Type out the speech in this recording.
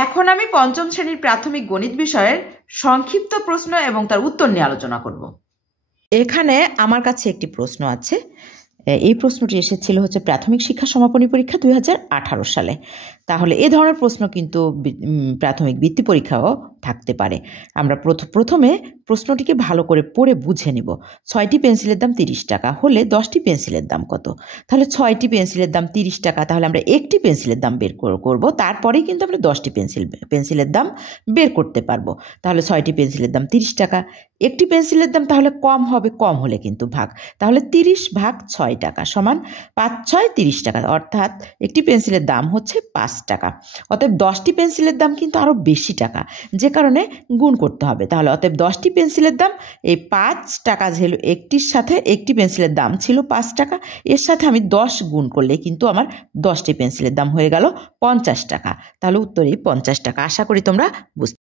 এখন আমি পঞ্চম শ্রেণীর প্রাথমিক গণিত বিষয়ের সংক্ষিপ্ত প্রশ্ন এবং তার উত্তর নিয়ে আলোচনা করব। এখানে আমার কাছে একটি প্রশ্ন আছে। এই প্রশ্নটি এসেছিল প্রাথমিক শিক্ষা সমাপনী পরীক্ষা 2018 সালে। তাহলে এ ধরনের প্রশ্ন কিন্তু প্রাথমিক বৃত্তি পরীক্ষাও থাকতে পারে। আমরা প্রথমে প্রশ্নটিকে ভালো করে পড়ে বুঝে নিব। 6টি পেন্সিলের দাম 30 টাকা হলে 10টি পেন্সিলের দাম কত? তাহলে 6টি পেন্সিলের দাম 30 টাকা, তাহলে আমরা একটি পেন্সিলের দাম বের করব, তারপরেই কিন্তু আমরা 10টি পেন্সিলের দাম বের করতে পারবো। তাহলে 6টি পেন্সিলের দাম 30 টাকা, একটি পেন্সিলের দাম তাহলে কম হবে, কম হলে কিন্তু ভাগ, তাহলে 30 ভাগ 6 টাকা সমান 5 6 30 টাকা, অর্থাৎ একটি পেন্সিলের দাম হচ্ছে 5 টাকা। অতএব 10টি পেন্সিলের দাম কিন্তু আরও বেশি টাকা, যে কারণে গুণ করতে হবে। তাহলে অতএব 10টি পেন্সিলের দাম এই 5 টাকা ছিল একটির সাথে, একটি পেন্সিলের দাম ছিল 5 টাকা, এর সাথে আমি 10 গুণ করলে কিন্তু আমার 10টি পেন্সিলের দাম হয়ে গেল 50 টাকা। তাহলে উত্তরেই 50 টাকা। আশা করি তোমরা বুঝতে